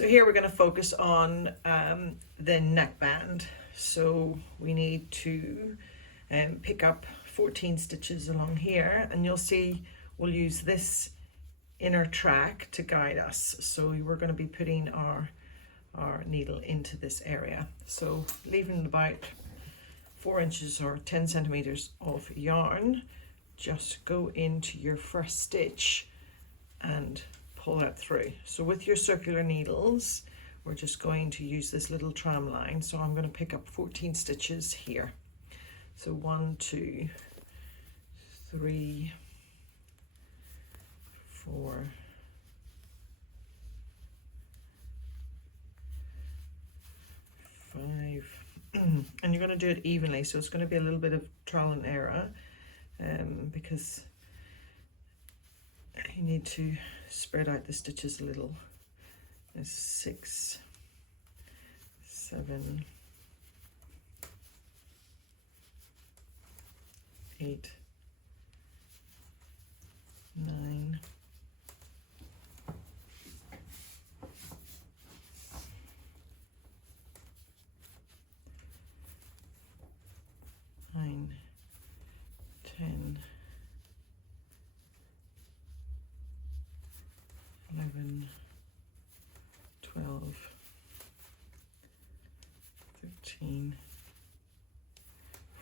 So here we're going to focus on the neckband. So we need to pick up 14 stitches along here, and you'll see we'll use this inner track to guide us. So we're going to be putting our needle into this area. So leaving about 4 inches or 10 centimeters of yarn, just go into your first stitch and pull that through. So with your circular needles, we're just going to use this little tram line. So I'm going to pick up 14 stitches here. So 1, 2, 3, 4, 5, and you're going to do it evenly. So it's going to be a little bit of trial and error, because you need to spread out the stitches a little. There's 6, 7, 8, 9, 10, 11, 12, 13,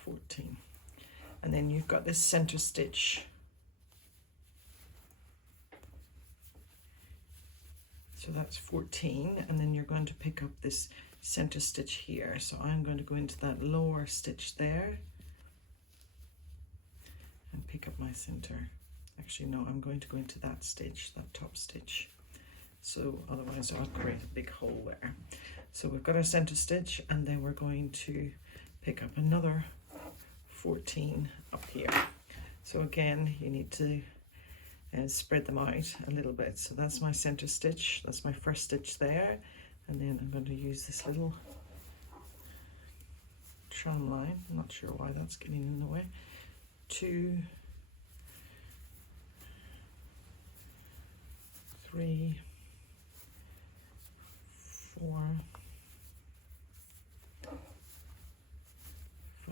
14. And then you've got this center stitch. So that's 14, and then you're going to pick up this center stitch here. So I'm going to go into that lower stitch there and pick up my center. Actually, no, I'm going to go into that stitch, that top stitch. So otherwise I'll create a big hole there. So we've got our center stitch, and then we're going to pick up another 14 up here. So again, you need to spread them out a little bit. So that's my center stitch, that's my first stitch there, and then I'm going to use this little tram line. I'm not sure why that's getting in the way. 2, 3, 4,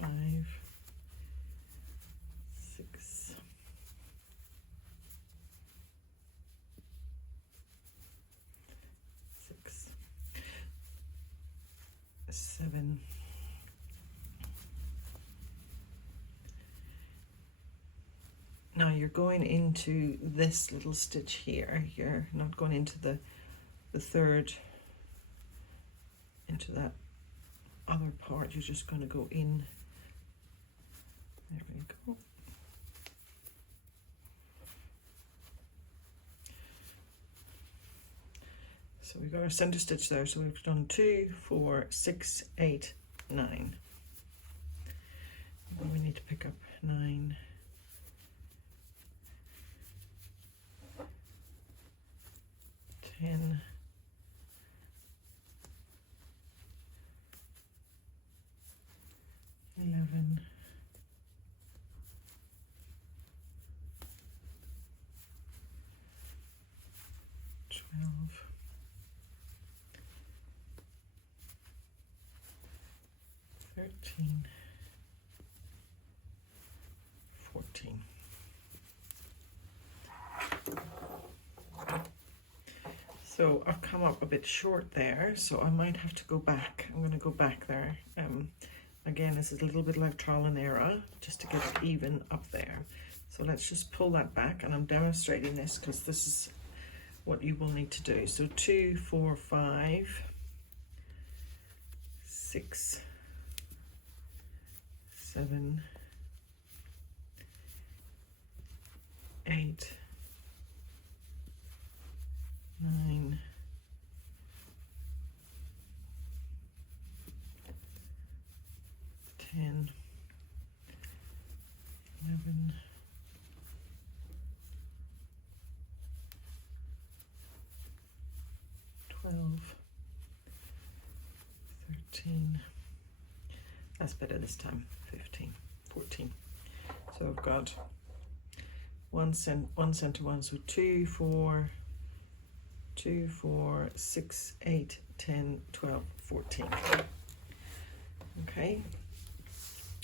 5, 6, 7, 8. Now you're going into this little stitch here. You're not going into the third, into that other part. You're just going to go in. There we go. So we've got our center stitch there. So we've done 2, 4, 6, 8, 9. And we need to pick up 9, 10, 11, 12, 13, 14. So I've come up a bit short there, so I might have to go back. I'm going to go back there. Again, this is a little bit like trial and error, just to get it even up there. So let's just pull that back, and I'm demonstrating this because this is what you will need to do. So 2, 4, 5, 6, 7, 8, 9, 10, 11, 12, 13. That's better this time. 15, 14. So I've got one center one, so 2, 4, 2, 4, 6, 8, 10, 12, 14. Okay,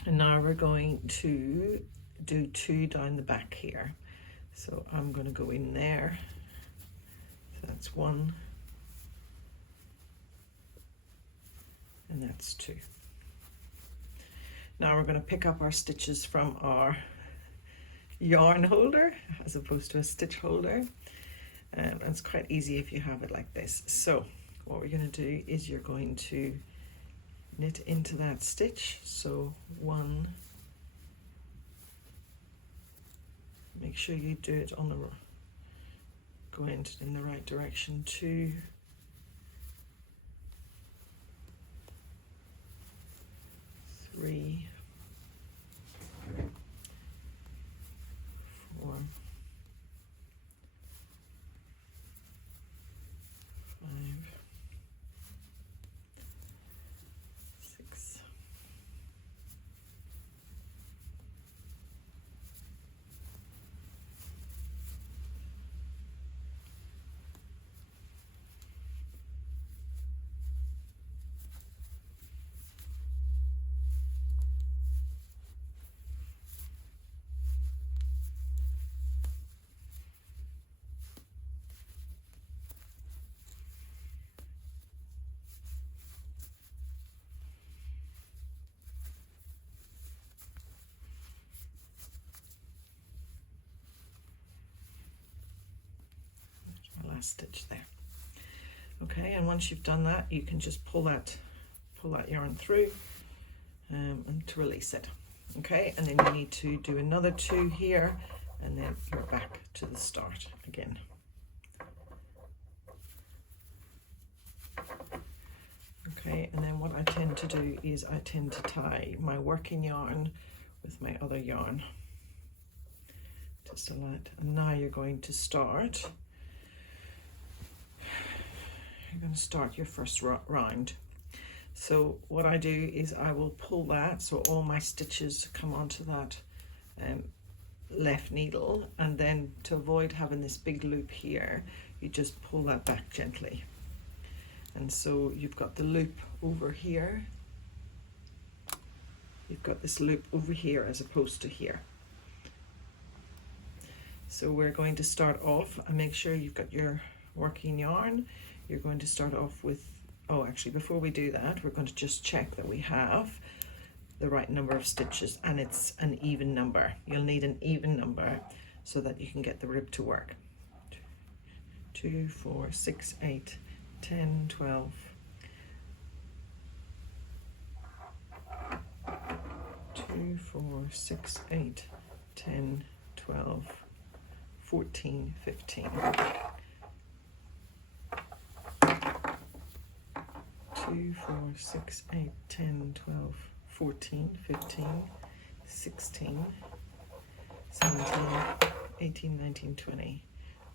and now we're going to do 2 down the back here. So I'm going to go in there. So that's 1, and that's 2. Now we're going to pick up our stitches from our yarn holder as opposed to a stitch holder. And it's quite easy if you have it like this. So what we're going to do is you're going to knit into that stitch. So 1, make sure you do it on the go in the right direction. 2, 3, 4, 5, 6, stitch there. Okay, and once you've done that, you can just pull that yarn through and to release it. Okay, and then you need to do another 2 here, and then you're back to the start again. Okay, and then what I tend to do is I tend to tie my working yarn with my other yarn, just a lot. And now you're going to start. You're going to start your first round. So what I do is I will pull that so all my stitches come onto that left needle, and then to avoid having this big loop here, you just pull that back gently. And so you've got the loop over here. You've got this loop over here as opposed to here. So we're going to start off and make sure you've got your working yarn. You're going to start off with, oh, actually before we do that, we're going to just check that we have the right number of stitches and it's an even number. You'll need an even number so that you can get the rib to work. 2, 4, 6, 8, 10, 12, 2, 4, 6, 8, 10, 12, 14, 15. 2, 4, 6, 8, 10, 12, 14, 15, 16, 17, 18, 19, 20,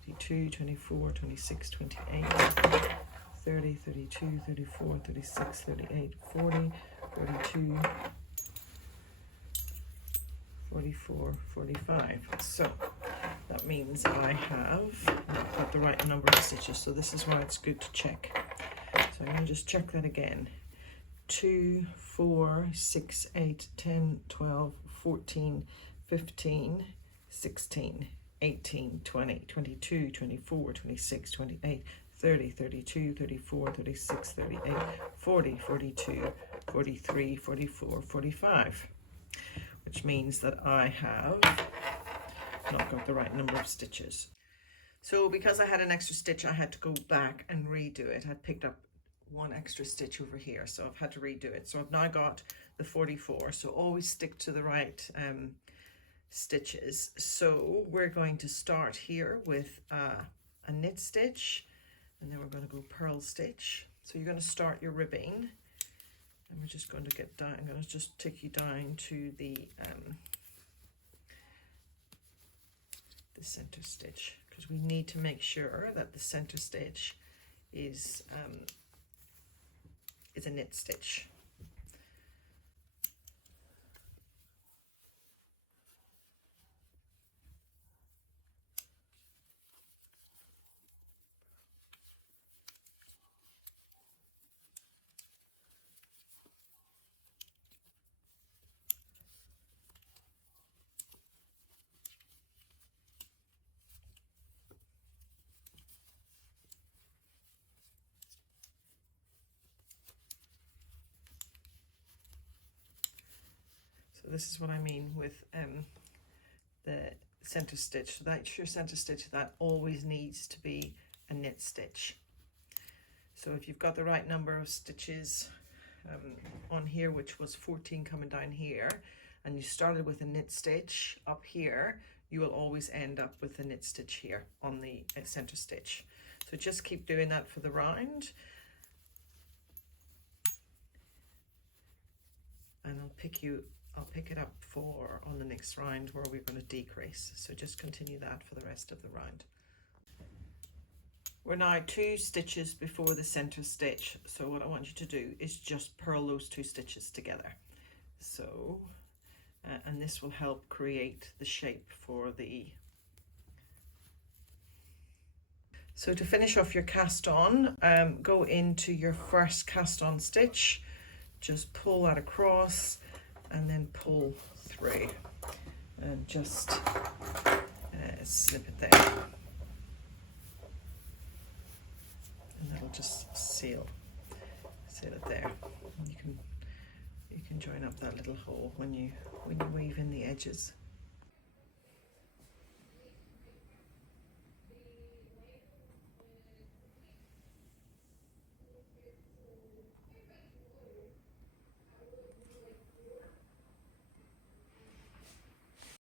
22, 24, 26, 28, 30, 32, 34, 36, 38, 40, 42, 44, 45. So that means I have got the right number of stitches. So this is why it's good to check. So I'm going to just check that again. 2, 4, 6, 8, 10, 12, 14, 15, 16, 18, 20, 22, 24, 26, 28, 30, 32, 34, 36, 38, 40, 42, 43, 44, 45. Which means that I have not got the right number of stitches. So because I had an extra stitch, I had to go back and redo it. I picked up 1 extra stitch over here, so I've had to redo it. So I've now got the 44. So always stick to the right stitches. So we're going to start here with a knit stitch, and then we're going to go purl stitch. So you're going to start your ribbing, and we're just going to get down. I'm going to just take you down to the center stitch, because we need to make sure that the center stitch is a knit stitch. So this is what I mean with the center stitch. So that's your center stitch. That always needs to be a knit stitch. So if you've got the right number of stitches on here, which was 14 coming down here, and you started with a knit stitch up here, you will always end up with a knit stitch here on the center stitch. So just keep doing that for the round. And I'll pick it up for on the next round where we're going to decrease. So just continue that for the rest of the round. We're now 2 stitches before the center stitch. So what I want you to do is just purl those 2 stitches together. So, and this will help create the shape for the. So to finish off your cast on, go into your first cast on stitch, just pull that across and then pull through and just slip it there. And that'll just seal it there. You can join up that little hole when you weave in the edges.